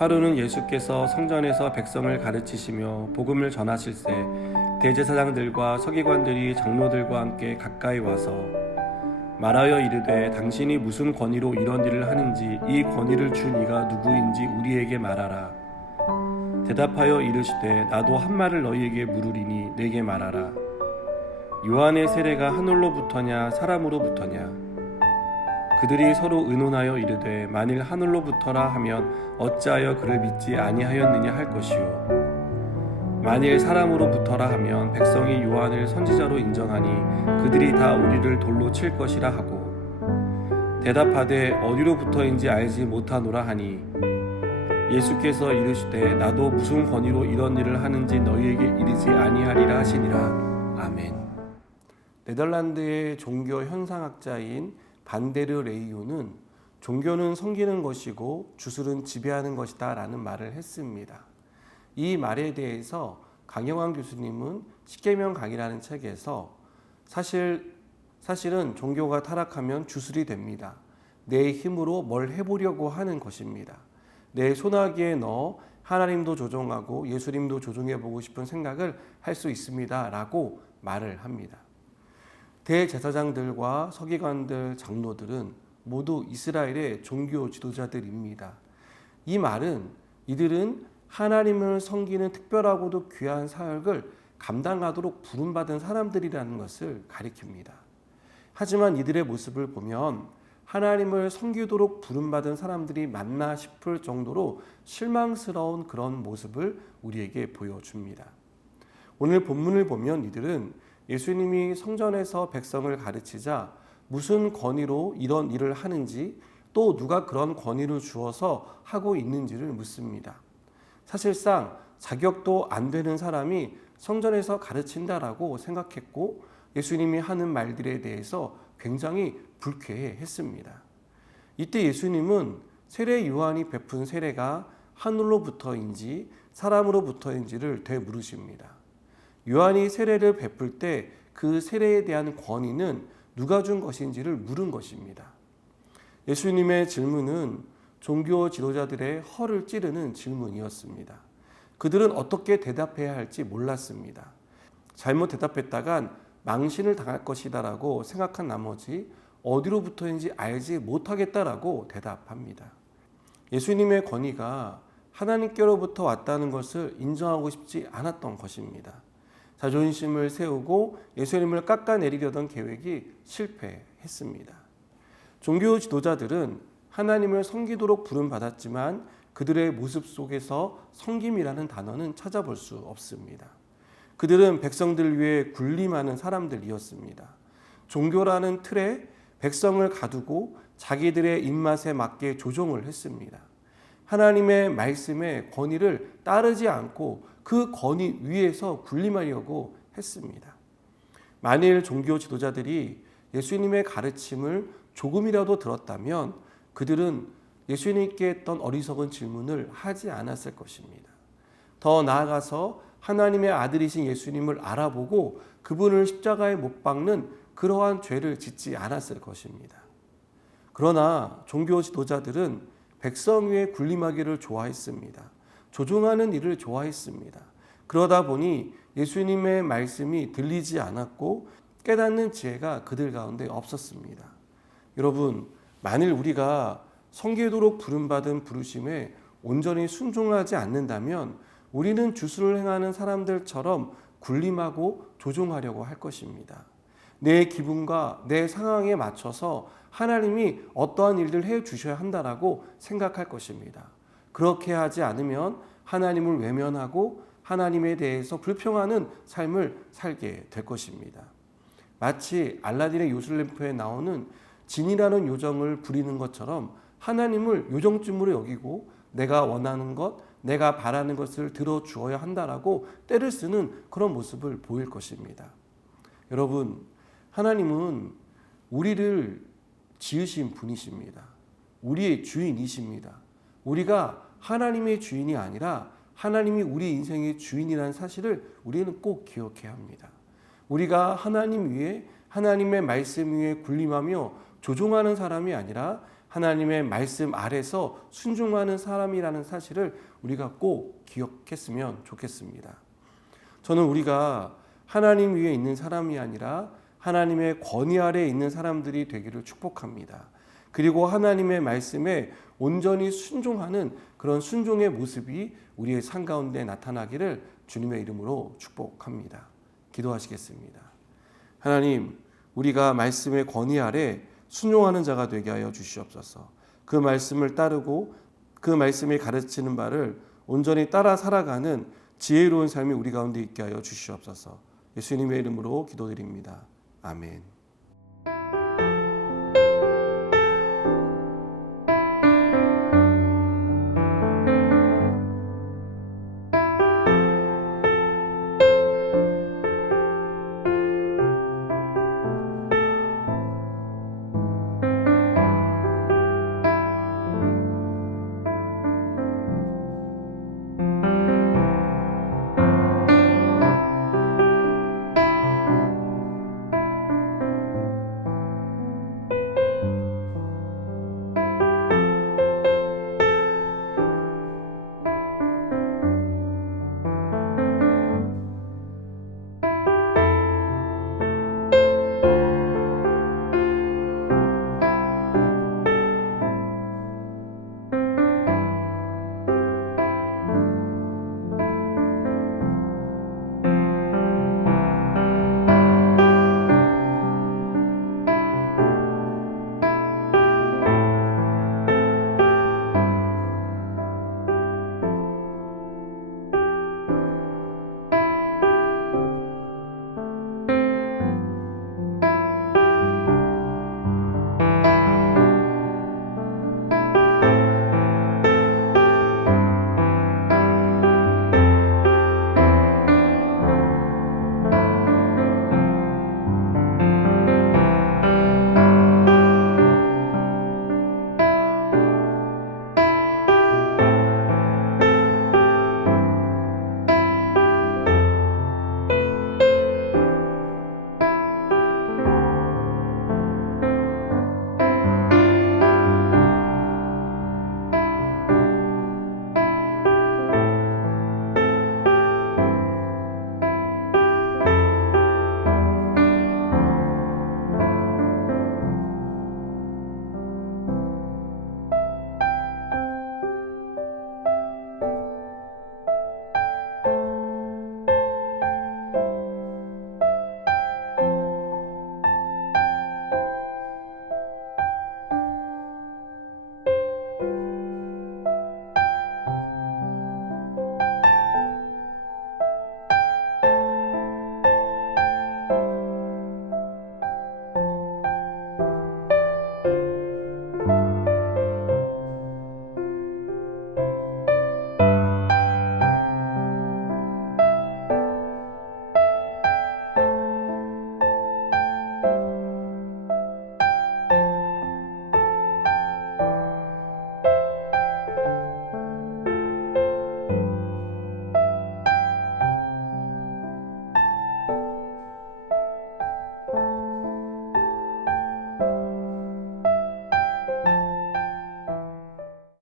하루는 예수께서 성전에서 백성을 가르치시며 복음을 전하실세 대제사장들과 서기관들이 장로들과 함께 가까이 와서 말하여 이르되 당신이 무슨 권위로 이런 일을 하는지 이 권위를 준 이가 누구인지 우리에게 말하라. 대답하여 이르시되 나도 한 말을 너희에게 물으리니 내게 말하라. 요한의 세례가 하늘로부터냐 사람으로부터냐? 그들이 서로 의논하여 이르되 만일 하늘로부터라 하면 어찌하여 그를 믿지 아니하였느냐 할 것이요 만일 사람으로부터라 하면 백성이 요한을 선지자로 인정하니 그들이 다 우리를 돌로 칠 것이라 하고 대답하되 어디로부터인지 알지 못하노라 하니 예수께서 이르시되 나도 무슨 권위로 이런 일을 하는지 너희에게 이르지 아니하리라 하시니라. 아멘. 네덜란드의 종교 현상학자인 반데르 레이유는 종교는 섬기는 것이고 주술은 지배하는 것이다 라는 말을 했습니다. 이 말에 대해서 강영환 교수님은 십계명 강의라는 책에서 사실은 종교가 타락하면 주술이 됩니다. 내 힘으로 뭘 해보려고 하는 것입니다. 내 소나기에 넣어 하나님도 조종하고 예수님도 조종해보고 싶은 생각을 할 수 있습니다 라고 말을 합니다. 대제사장들과 서기관들, 장로들은 모두 이스라엘의 종교 지도자들입니다. 이 말은 이들은 하나님을 섬기는 특별하고도 귀한 사역을 감당하도록 부름받은 사람들이라는 것을 가리킵니다. 하지만 이들의 모습을 보면 하나님을 섬기도록 부름받은 사람들이 맞나 싶을 정도로 실망스러운 그런 모습을 우리에게 보여줍니다. 오늘 본문을 보면 이들은 예수님이 성전에서 백성을 가르치자 무슨 권위로 이런 일을 하는지 또 누가 그런 권위를 주어서 하고 있는지를 묻습니다. 사실상 자격도 안 되는 사람이 성전에서 가르친다라고 생각했고 예수님이 하는 말들에 대해서 굉장히 불쾌해했습니다. 이때 예수님은 세례 요한이 베푼 세례가 하늘로부터인지 사람으로부터인지를 되물으십니다. 요한이 세례를 베풀 때 그 세례에 대한 권위는 누가 준 것인지를 물은 것입니다. 예수님의 질문은 종교 지도자들의 허를 찌르는 질문이었습니다. 그들은 어떻게 대답해야 할지 몰랐습니다. 잘못 대답했다간 망신을 당할 것이다라고 생각한 나머지 어디로부터인지 알지 못하겠다라고 대답합니다. 예수님의 권위가 하나님께로부터 왔다는 것을 인정하고 싶지 않았던 것입니다. 자존심을 세우고 예수님을 깎아내리려던 계획이 실패했습니다. 종교 지도자들은 하나님을 섬기도록 부름받았지만 그들의 모습 속에서 섬김이라는 단어는 찾아볼 수 없습니다. 그들은 백성들 위해 군림하는 사람들이었습니다. 종교라는 틀에 백성을 가두고 자기들의 입맛에 맞게 조종을 했습니다. 하나님의 말씀의 권위를 따르지 않고 그 권위 위에서 군림하려고 했습니다. 만일 종교 지도자들이 예수님의 가르침을 조금이라도 들었다면 그들은 예수님께 했던 어리석은 질문을 하지 않았을 것입니다. 더 나아가서 하나님의 아들이신 예수님을 알아보고 그분을 십자가에 못 박는 그러한 죄를 짓지 않았을 것입니다. 그러나 종교 지도자들은 백성 위에 군림하기를 좋아했습니다. 조종하는 일을 좋아했습니다. 그러다 보니 예수님의 말씀이 들리지 않았고 깨닫는 지혜가 그들 가운데 없었습니다. 여러분, 만일 우리가 섬기도록 부름받은 부르심에 온전히 순종하지 않는다면 우리는 주술을 행하는 사람들처럼 군림하고 조종하려고 할 것입니다. 내 기분과 내 상황에 맞춰서 하나님이 어떠한 일들을 해주셔야 한다라고 생각할 것입니다. 그렇게 하지 않으면 하나님을 외면하고 하나님에 대해서 불평하는 삶을 살게 될 것입니다. 마치 알라딘의 요술램프에 나오는 진이라는 요정을 부리는 것처럼 하나님을 요정쯤으로 여기고 내가 원하는 것, 내가 바라는 것을 들어주어야 한다라고 때를 쓰는 그런 모습을 보일 것입니다. 여러분, 하나님은 우리를 지으신 분이십니다. 우리의 주인이십니다. 우리가 하나님의 주인이 아니라 하나님이 우리 인생의 주인이라는 사실을 우리는 꼭 기억해야 합니다. 우리가 하나님 위에 하나님의 말씀 위에 군림하며 조종하는 사람이 아니라 하나님의 말씀 아래서 순종하는 사람이라는 사실을 우리가 꼭 기억했으면 좋겠습니다. 저는 우리가 하나님 위에 있는 사람이 아니라 하나님의 권위 아래에 있는 사람들이 되기를 축복합니다. 그리고 하나님의 말씀에 온전히 순종하는 그런 순종의 모습이 우리의 삶 가운데 나타나기를 주님의 이름으로 축복합니다. 기도하시겠습니다. 하나님, 우리가 말씀의 권위 아래 순종하는 자가 되게 하여 주시옵소서. 그 말씀을 따르고 그 말씀이 가르치는 바를 온전히 따라 살아가는 지혜로운 삶이 우리 가운데 있게 하여 주시옵소서. 예수님의 이름으로 기도드립니다. 아멘.